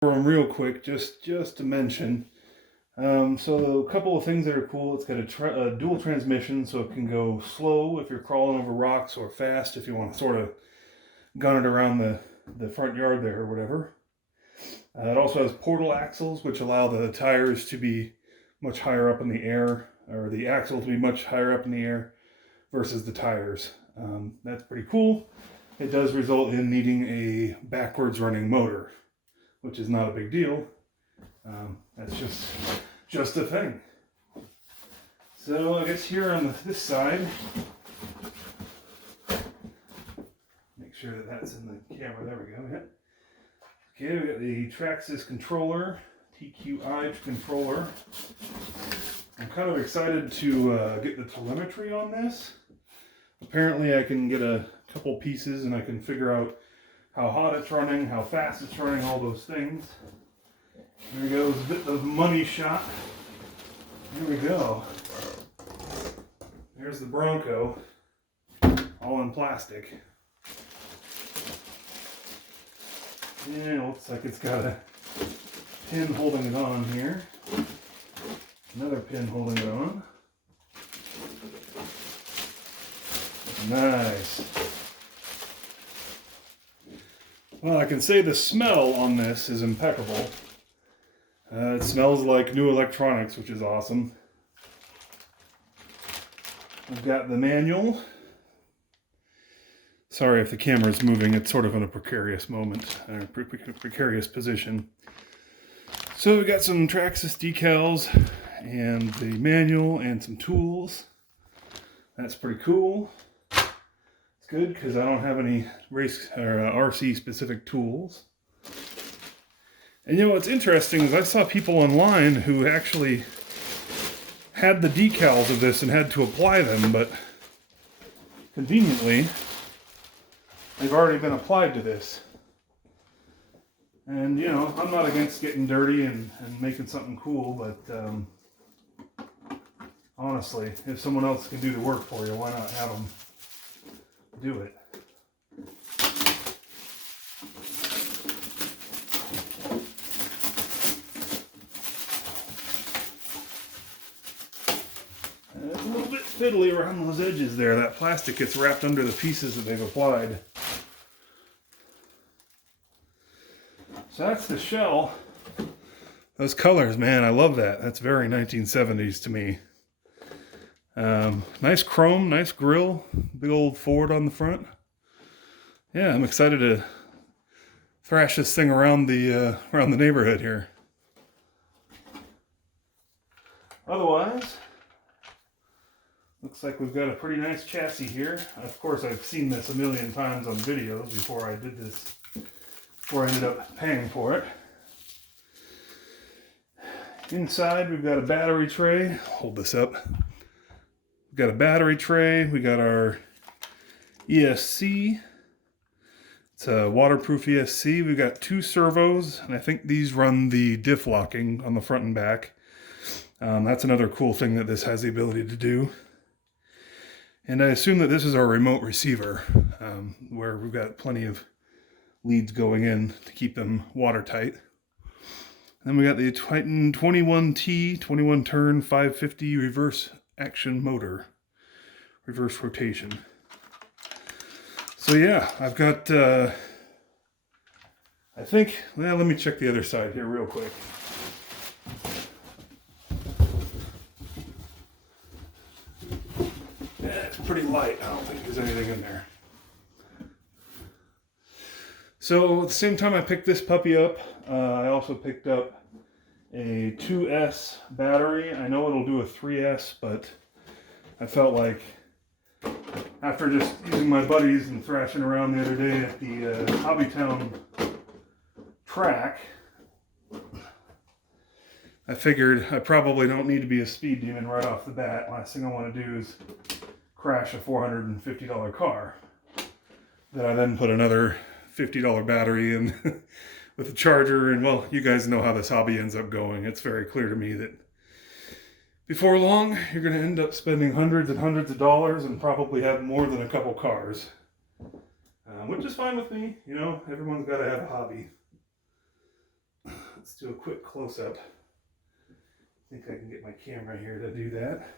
For them real quick, just to mention. So a couple of things that are cool. It's got a dual transmission, so it can go slow if you're crawling over rocks, or fast if you want to sort of gun it around the front yard there or whatever. It also has portal axles, which allow the tires to be much higher up in the air, or the axle to be much higher up in the air versus the tires. That's pretty cool. It does result in needing a backwards running motor, which is not a big deal. That's just a thing. So I guess here on this side, make sure that that's in the camera. There we go. Yeah. Okay, we got the Traxxas controller, TQI controller. I'm kind of excited to get the telemetry on this. Apparently I can get a couple pieces and I can figure out how hot it's running, how fast it's running, all those things. There goes a bit of money shot. Here we go. There's the Bronco, all in plastic. Yeah, looks like it's got a pin holding it on here. Another pin holding it on. Nice. Well, I can say the smell on this is impeccable. It smells like new electronics, which is awesome. I've got the manual. Sorry if the camera is moving, it's sort of in a precarious moment, precarious position. So we got some Traxxas decals and the manual and some tools. That's pretty cool. It's good because I don't have any race or RC specific tools. And you know what's interesting is I saw people online who actually had the decals of this and had to apply them, but conveniently they've already been applied to this. And you know, I'm not against getting dirty and making something cool, but honestly, if someone else can do the work for you, why not have them do it? It's a little bit fiddly around those edges there. That plastic gets wrapped under the pieces that they've applied. So that's the shell. Those colors, man, I love that. That's very 1970s to me. Nice chrome, nice grill, big old Ford on the front. Yeah, I'm excited to thrash this thing around the neighborhood here. Otherwise, looks like we've got a pretty nice chassis here. Of course, I've seen this a million times on videos before I did this, before I ended up paying for it. Inside, we've got a battery tray. Hold this up. We've got a battery tray. We got our ESC. It's a waterproof ESC. We've got 2 servos, and I think these run the diff locking on the front and back. That's another cool thing that this has the ability to do. And I assume that this is our remote receiver, where we've got plenty of leads going in to keep them watertight. Then we got the Titan 21T 21 turn 550 reverse action motor, reverse rotation. So yeah, I've got, I think, well, let me check the other side here real quick. Yeah, it's pretty light. I don't think there's anything in there. So at the same time I picked this puppy up, I also picked up a 2S battery. I know it'll do a 3S, but I felt like after just using my buddies and thrashing around the other day at the HobbtTown track, I figured I probably don't need to be a speed demon right off the bat. Last thing I want to do is crash a $450 car that I then put another $50 battery in with a charger, and well, you guys know how this hobby ends up going. It's very clear to me that before long, you're going to end up spending hundreds and hundreds of dollars and probably have more than a couple cars. Which is fine with me. You know, everyone's got to have a hobby. Let's do a quick close-up. I think I can get my camera here to do that.